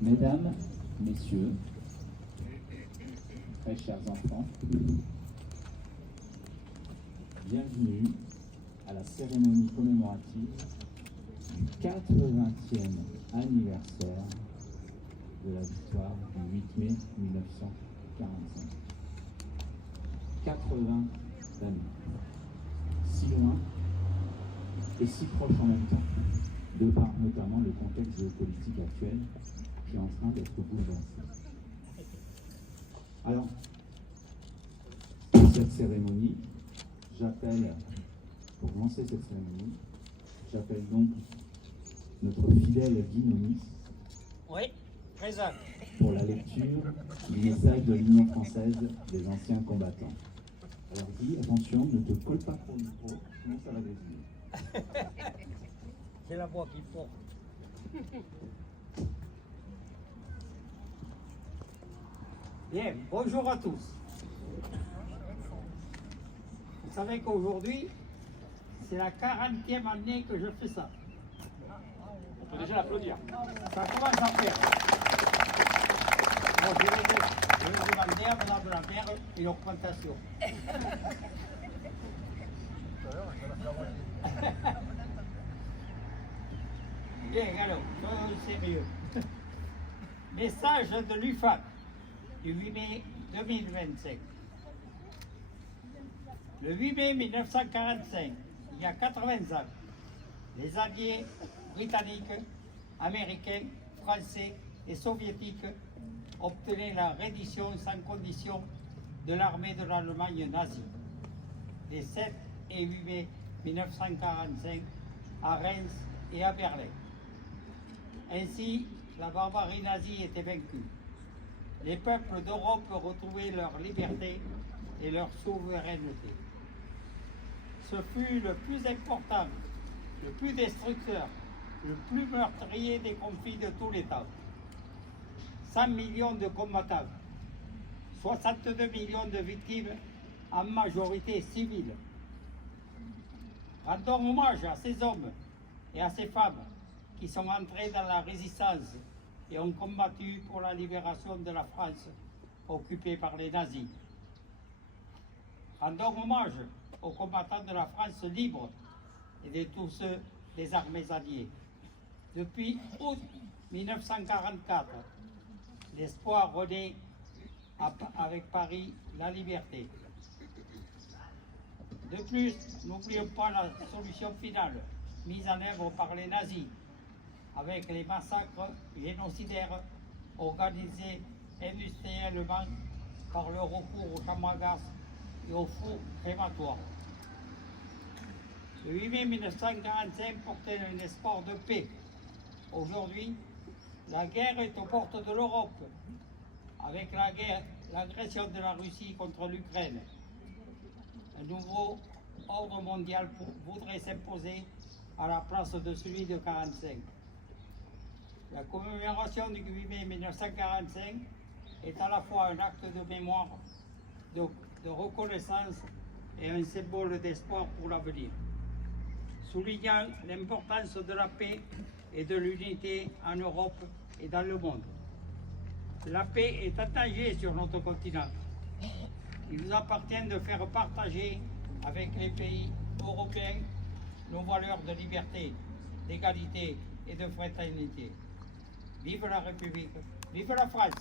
Mesdames, Messieurs, très chers enfants, bienvenue à la cérémonie commémorative du 80e anniversaire de la victoire du 8 mai 1945. 80 années, si loin et si proche en même temps, de par notamment le contexte géopolitique actuel qui est en train d'être bouleversé. Alors, pour cette cérémonie, pour lancer cette cérémonie, j'appelle donc notre fidèle Guy Nonis. Oui, présent. Pour la lecture du message de l'Union française des anciens combattants. Alors Guy, attention, ne te colle pas trop au micro, sinon ça va dévier. C'est la voix qu'il faut. Bien, bonjour à tous. Vous savez qu'aujourd'hui, c'est la 40e année que je fais ça. On peut déjà l'applaudir. Ça commence à faire. Bon, je vais demander à Madame la maire une augmentation. Bien, alors, soyons sérieux. Message de l'UFAC du 8 mai 2025. Le 8 mai 1945, il y a 80 ans, les alliés britanniques, américains, français et soviétiques obtenaient la reddition sans condition de l'armée de l'Allemagne nazie. Les 7 et 8 mai 1945 à Reims et à Berlin. Ainsi, la barbarie nazie était vaincue. Les peuples d'Europe retrouvaient leur liberté et leur souveraineté. Ce fut le plus important, le plus destructeur, le plus meurtrier des conflits de tous les temps. 100 millions de combattants, 62 millions de victimes, en majorité civiles. Rendons hommage à ces hommes et à ces femmes qui sont entrés dans la résistance et ont combattu pour la libération de la France occupée par les nazis. Rendons hommage aux combattants de la France libre et de tous ceux des armées alliées. Depuis août 1944, l'espoir renaît avec Paris, la liberté. De plus, n'oublions pas la solution finale mise en œuvre par les nazis, avec les massacres génocidaires organisés industriellement par le recours aux chambres à gaz et aux fours crématoires. Le 8 mai 1945 portait un espoir de paix. Aujourd'hui, la guerre est aux portes de l'Europe, avec l'agression de la Russie contre l'Ukraine. Un nouveau ordre mondial voudrait s'imposer à la place de celui de 1945. La commémoration du 8 mai 1945 est à la fois un acte de mémoire, de reconnaissance et un symbole d'espoir pour l'avenir, soulignant l'importance de la paix et de l'unité en Europe et dans le monde. La paix est attachée sur notre continent. Il nous appartient de faire partager avec les pays européens nos valeurs de liberté, d'égalité et de fraternité. Vive la République, vive la France!